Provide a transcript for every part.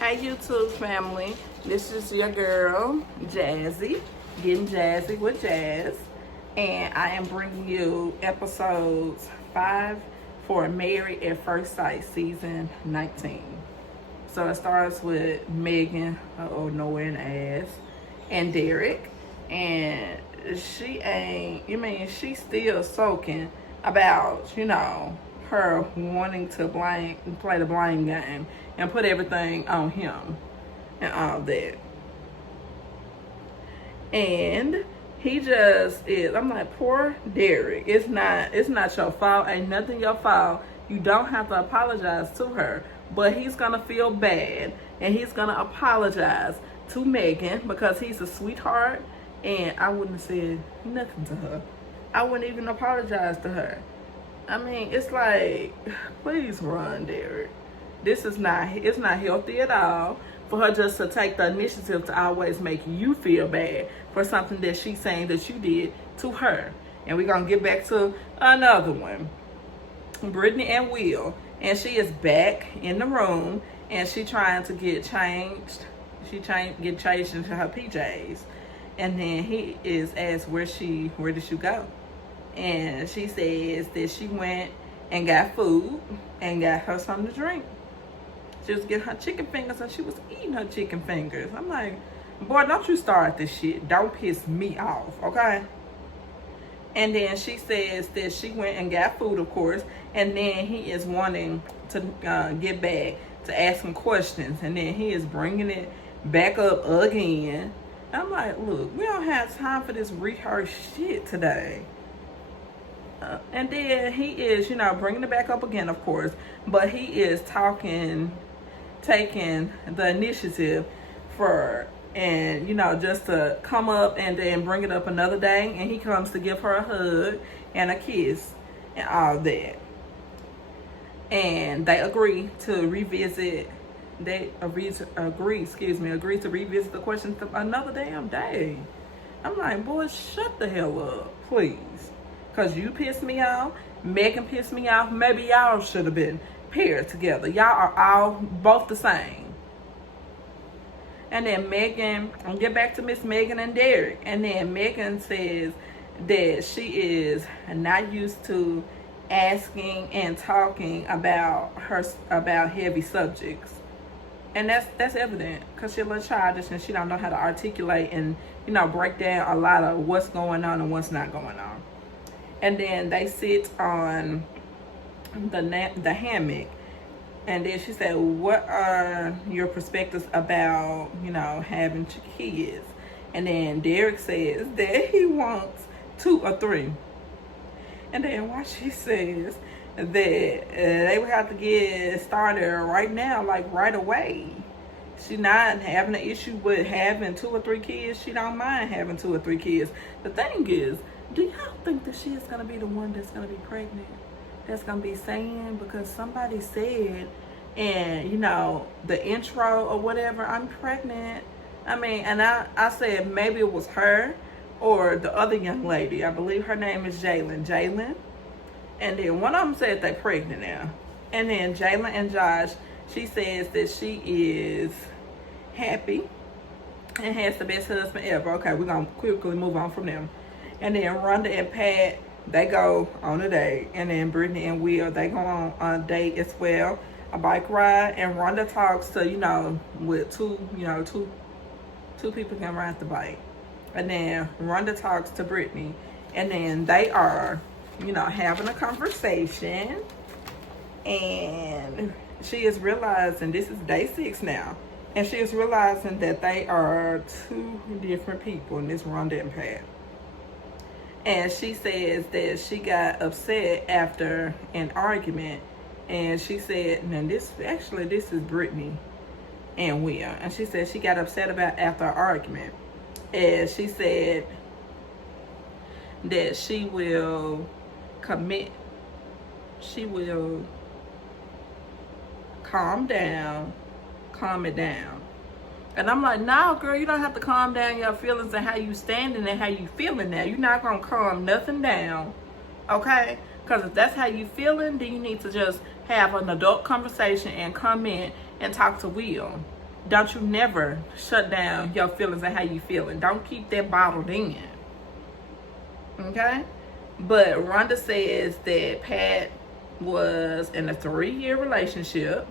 Hey YouTube family, this is your girl Jazzy, getting jazzy with Jazz, and I am bringing you episodes 5 for Married at First Sight season 19. So it starts with Megan, nowhere in the ass, and Derek, and she's still soaking about, her wanting to play the blame game and put everything on him and all that. And he just is, I'm like, poor Derek. It's not your fault. Ain't nothing your fault. You don't have to apologize to her. But he's gonna feel bad and he's gonna apologize to Megan because he's a sweetheart, and I wouldn't have said nothing to her. I wouldn't even apologize to her. I mean, it's like, please run, Derek. It's not healthy at all for her just to take the initiative to always make you feel bad for something that she's saying that you did to her. And we're going to get back to another one. Brittany and Will. And she is back in the room and she trying to get changed. Get changed into her PJs. And then he is asked where did she go? And she says that she went and got food and got her something to drink. She was getting her chicken fingers and she was eating her chicken fingers. I'm like, boy, don't you start this shit. Don't piss me off, okay? And then she says that she went and got food, of course, and then he is wanting to get back to ask some questions, and then he is bringing it back up again. I'm like, look, we don't have time for this rehearsed shit today. And then he is, bringing it back up again, of course, but he is taking the initiative just to come up and then bring it up another day, and he comes to give her a hug and a kiss and all that. And they agree to revisit the questions another damn day. I'm like, boy, shut the hell up, please. Because you pissed me off, Megan pissed me off. Maybe y'all should have been paired together. Y'all are all both the same. And then Megan, I'll get back to Miss Megan and Derek. And then Megan says that she is not used to asking and talking about heavy subjects. And that's evident because she's a little childish and she don't know how to articulate and, break down a lot of what's going on and what's not going on. And then they sit on the hammock. And then she said, what are your perspectives about, having kids? And then Derek says that he wants 2 or 3. And then why she says that they would have to get started right now, like right away. She's not having an issue with having 2 or 3 kids. She don't mind having 2 or 3 kids. The thing is, do y'all think that she is going to be the one that's going to be pregnant? That's going to be saying, because somebody said, and the intro or whatever, I'm pregnant. I mean, and I said maybe it was her or the other young lady. I believe her name is Jalen. And then one of them said they're pregnant now. And then Jalen and Josh, she says that she is happy and has the best husband ever. Okay, we're going to quickly move on from them. And then Rhonda and Pat, they go on a date. And then Brittany and Will, they go on a date as well, a bike ride. And Rhonda talks to, with two people can ride the bike. And then Rhonda talks to Brittany. And then they are, having a conversation. And she is realizing, this is day 6 now. And she is realizing that they are 2 different people, and this Rhonda and Pat. And she says that she got upset after an argument. And she said, and this is Brittany and Will. And she said she got upset after an argument. And she said that she will calm it down. And I'm like, no, girl, you don't have to calm down your feelings and how you standing and how you feeling now. You're not going to calm nothing down, okay? Because if that's how you feeling, then you need to just have an adult conversation and come in and talk to Will. don't you never shut down your feelings and how you feeling. Don't keep that bottled in. Okay? But Rhonda says that Pat was in a 3-year relationship.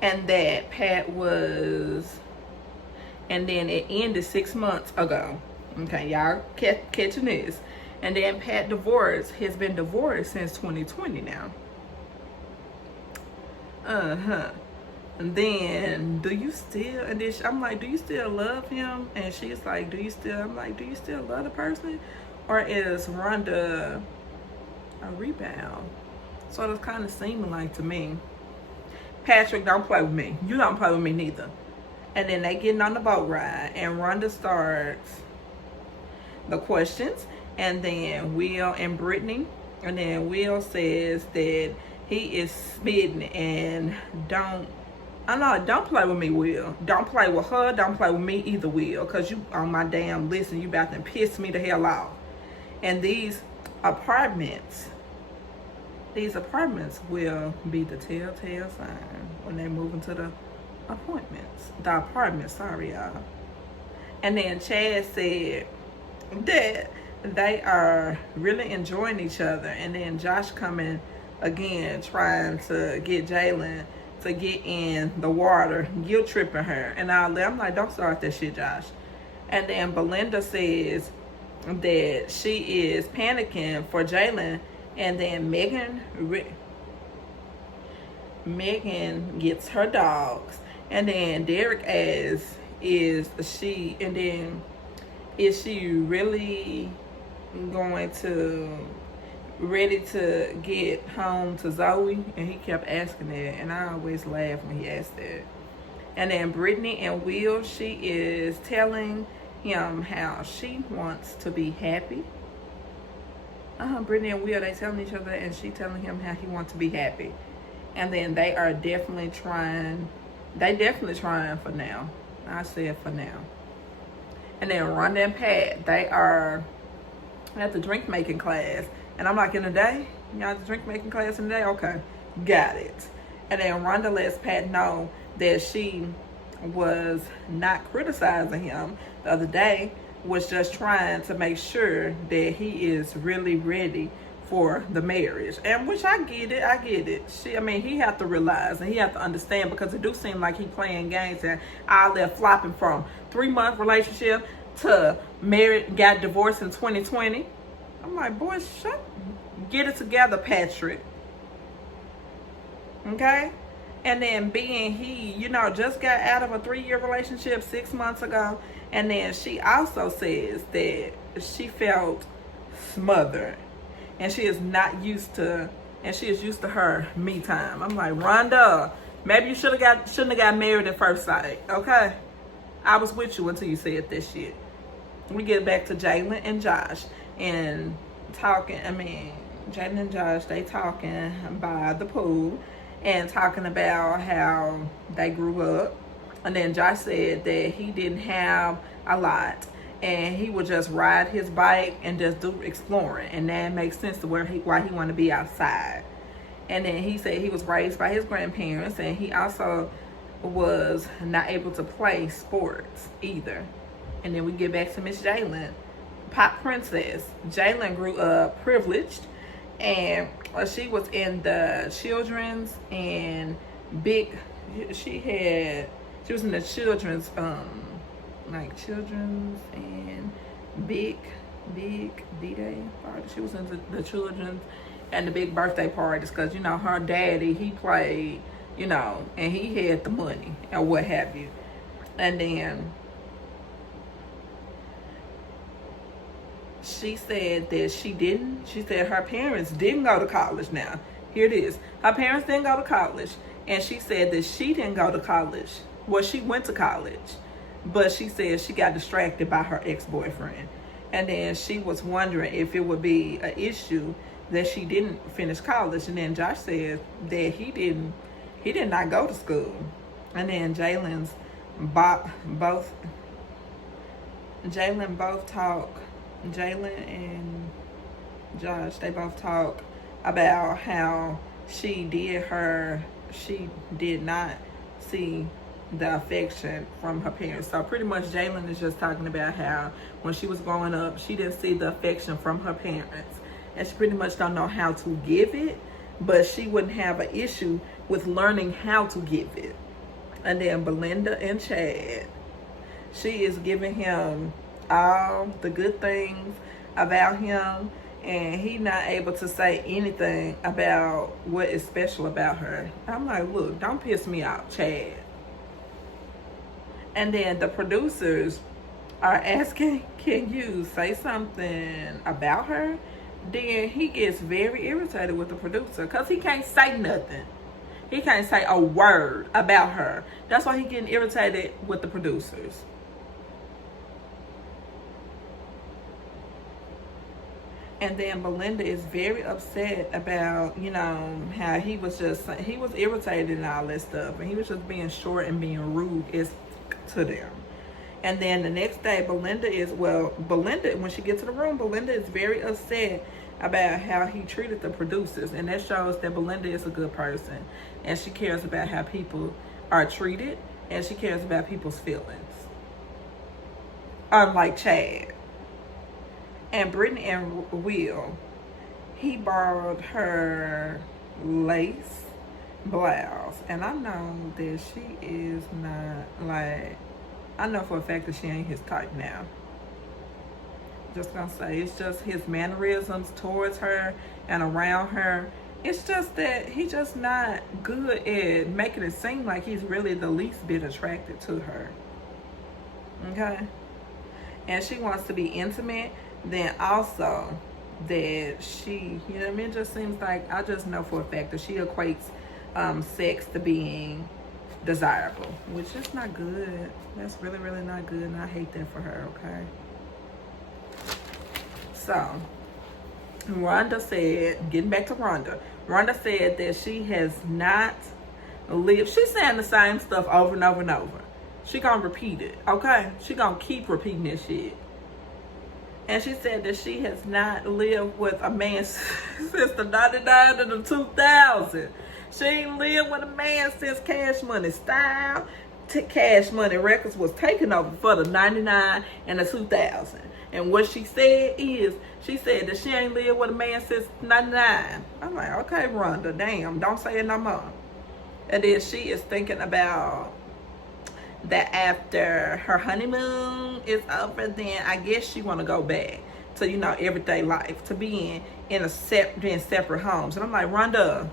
And that Pat was, and then it ended 6 months ago. Okay, y'all catching this. And then Pat has been divorced since 2020 now. And then, I'm like, do you still love him? And she's like, I'm like, do you still love the person? Or is Rhonda a rebound? So it's kind of seeming like to me. Patrick, don't play with me. You don't play with me neither. And then they getting on the boat ride, and Rhonda starts the questions, and then Will and Brittany, and then Will says that he is smitten, and don't play with me, Will. Don't play with her. Don't play with me either, Will, because you on my damn list and you about to piss me the hell off. And these apartments will be the telltale sign when they move into the apartments. Sorry, y'all. And then Chad said that they are really enjoying each other. And then Josh coming again, trying to get Jalen to get in the water, guilt tripping her. And I'm like, don't start that shit, Josh. And then Belinda says that she is panicking for Jalen. And then Megan gets her dogs. And then Derek asks, is she really ready to get home to Zoe? And he kept asking that, and I always laugh when he asked that. And then Brittany and Will, she is telling him how she wants to be happy. Brittany and Will, they telling each other, and she telling him how he wants to be happy. And then they are definitely trying for now. I said for now. And then Rhonda and Pat, they are at the drink making class. And I'm like, in a day? Y'all at the drink making class in a day? Okay, got it. And then Rhonda lets Pat know that she was not criticizing him the other day, was just trying to make sure that he is really ready for the marriage. And which I get it. He have to realize and he have to understand, because it do seem like he playing games and all that flopping from 3-month relationship to married, got divorced in 2020. I'm like, boy, get it together, Patrick. Okay? And then he, just got out of a 3-year relationship 6 months ago. And then she also says that she felt smothered. And she is not used to, and she is used to her me time. I'm like, Rhonda, maybe you shouldn't have got married at first sight, okay? I was with you until you said this shit. We get back to Jalen and Josh and talking. Jalen and Josh, they talking by the pool and talking about how they grew up. And then Josh said that he didn't have a lot, and he would just ride his bike and just do exploring, and that makes sense to why he wanted to be outside. And then he said he was raised by his grandparents, and he also was not able to play sports either. And then we get back to Miss Jalen, Pop Princess. Jalen grew up privileged, and she was in the children's and she was in the children's children's and big D-Day party. She was in the children's and the big birthday parties, because her daddy, he played, and he had the money and what have you. And then she said that she said her parents didn't go to college. Now here it is, her parents didn't go to college, and she said that she didn't go to college. Well, she went to college, but she said she got distracted by her ex-boyfriend. And then she was wondering if it would be an issue that she didn't finish college. And then Josh said that he did not go to school. And then Jalen and Josh, they both talk about how she did her she did not see the affection from her parents. So pretty much Jalen is just talking about how when she was growing up, she didn't see the affection from her parents. And she pretty much don't know how to give it, but she wouldn't have an issue with learning how to give it. And then Belinda and Chad, she is giving him all the good things about him, and he not able to say anything about what is special about her. I'm like, look, don't piss me off, Chad. And then the producers are asking, can you say something about her? Then he gets very irritated with the producer because he can't say nothing. He can't say a word about her. That's why he's getting irritated with the producers. And then Belinda is very upset about, you know, how he was irritated and all that stuff. And he was just being short and being rude to them. And then the next day, Belinda, when she gets to the room, Belinda is very upset about how he treated the producers. And that shows that Belinda is a good person. And she cares about how people are treated. And she cares about people's feelings. Unlike Chad. And Brittany and Will, he borrowed her lace blouse. And I know that she is not, like, I know for a fact that she ain't his type now. Just gonna say, it's just his mannerisms towards her and around her. It's just that he's just not good at making it seem like he's really the least bit attracted to her. Okay? And she wants to be intimate. Then also that she, you know what I mean, it just seems like, I just know for a fact that she equates sex to being desirable, which is not good. That's really, really not good, and I hate that for her, okay? So, Rhonda said, getting back to Rhonda said that she has not lived, she's saying the same stuff over and over and over. She gonna repeat it, okay? She gonna keep repeating this shit. And she said that she has not lived with a man since the 99 and the 2000. She ain't lived with a man since Cash Money Style. Cash Money Records was taken over for the 99 and the 2000. And what she said is, she said that she ain't lived with a man since 99. I'm like, okay, Rhonda, damn, don't say it no more. And then she is thinking about that after her honeymoon is over, then I guess she want to go back to, you know, everyday life, to being in separate homes. And I'm like, Rhonda,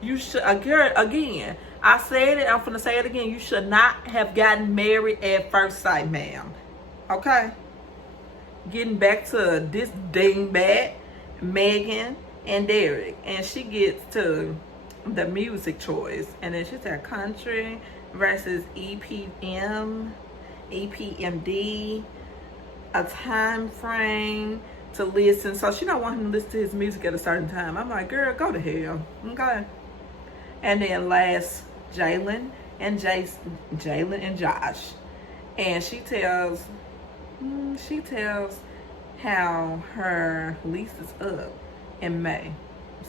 you should, again, I said it, I'm finna say it again, you should not have gotten married at first sight, ma'am. Okay? Getting back to this dingbat, Megan and Derek. And she gets to the music choice. And then she said country versus EPMD, a time frame to listen. So she don't want him to listen to his music at a certain time. I'm like, girl, go to hell. Okay. And then last, Jalen and Josh. And she tells how her lease is up in May.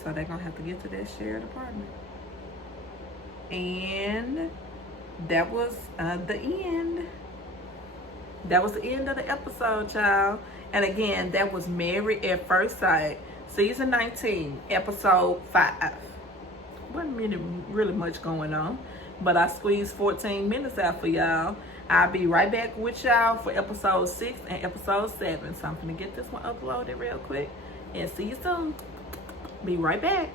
So they're gonna have to get to that shared apartment. And that was the end. That was the end of the episode, y'all. And again, that was Married at First Sight, season 19, episode 5. Wasn't really much going on, but I squeezed 14 minutes out for y'all. I'll be right back with y'all for episode 6 and episode 7. So I'm gonna get this one uploaded real quick and see you soon. Be right back.